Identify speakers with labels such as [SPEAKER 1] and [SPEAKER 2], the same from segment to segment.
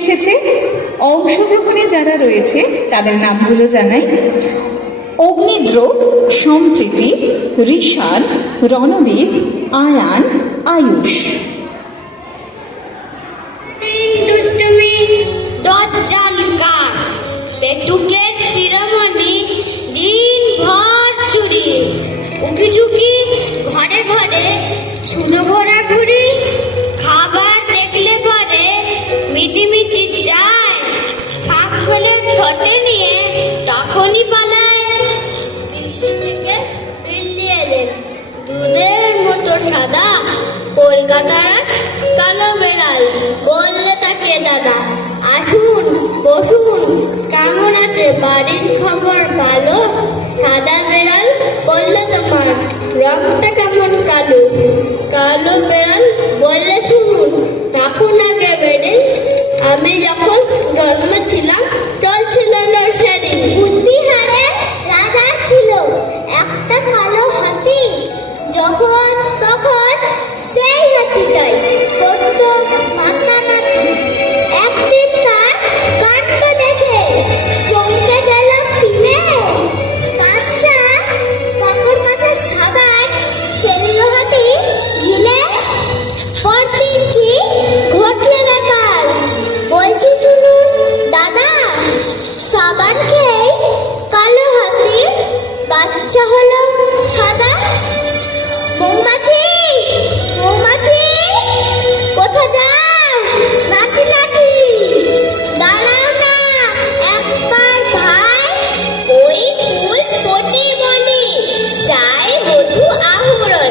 [SPEAKER 1] এসেছে। অংশগ্রহণে যারা রয়েছে, তাদের নামগুলো জানাই। অগ্নিদ্র, সম্প্রীতি ঋষাদ রণদীপ, আয়ান, আয়ুষ।
[SPEAKER 2] পেটুকের ঘরে ঘরে সুদো ঘোরা ঘুরি। কলকাতার কালো বেড়াল। বললে তাকে দাদা, আসুন, বসুন, কেমন আছে বাড়ির খবর ভালো? সাদা বেড়াল, বললে তোমার রংটা কেমন কালো? কালো বেড়াল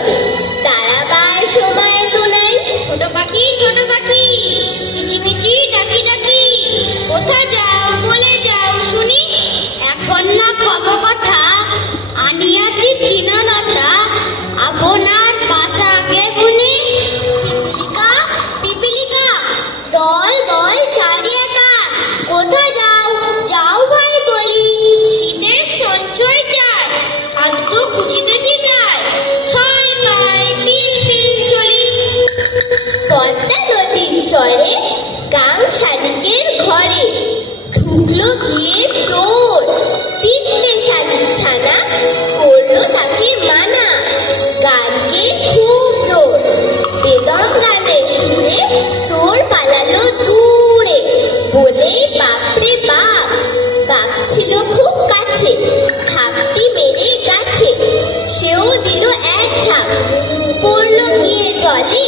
[SPEAKER 2] Amen. গড়িয়ে জলে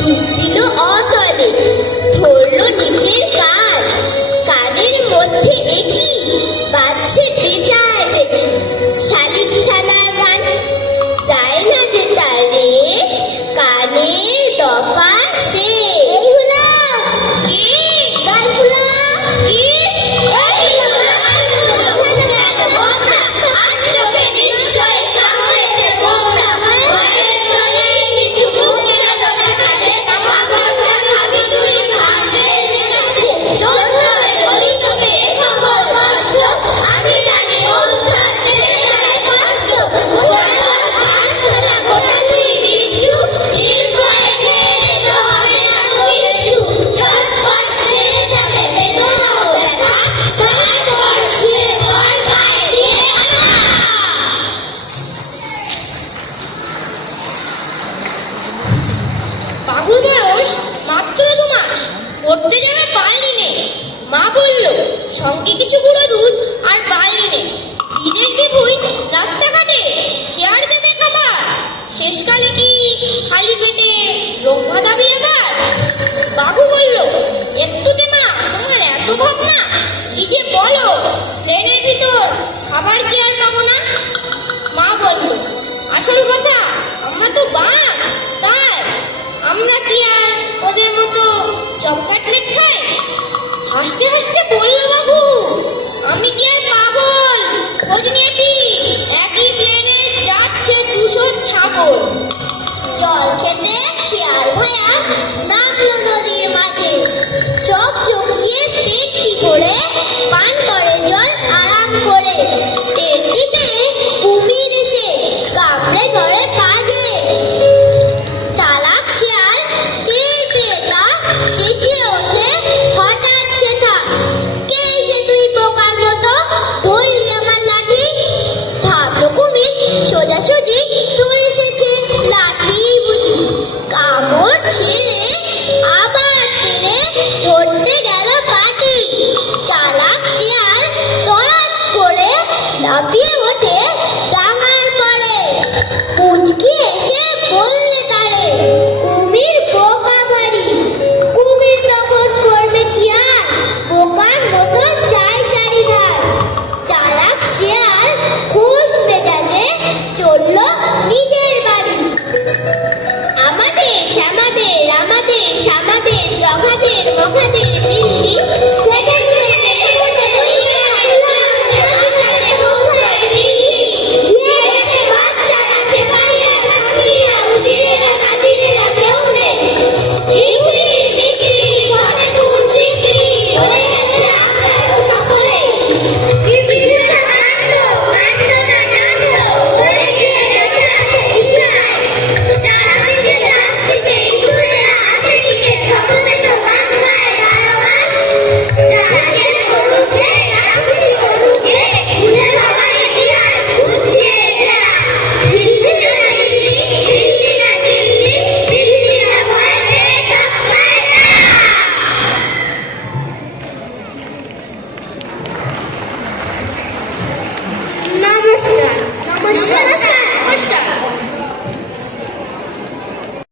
[SPEAKER 2] ডুব দিল অতলে। ধরল নিজের কান কানের মধ্যে একই সঙ্গে কিছু গুঁড়ো দুধ আর বালি নে বিদেশ বিভুই রাস্তাঘাটে কে আর দেবে খাবার শেষকালে কি খালি পেটে রোগ বাঁধাবি এবার বাবু বলল, একটুতে মা, তোমার এত ভাবনা, কি যে বলো? প্লেনের ভিতর খাবার কি আর পাবো না? মা বলল, আসল কথা, আমরা তো বা তার আমরা কি আর ওদের মতো চমকাটলে খাই? হাসতে হাসতে বল 好快呀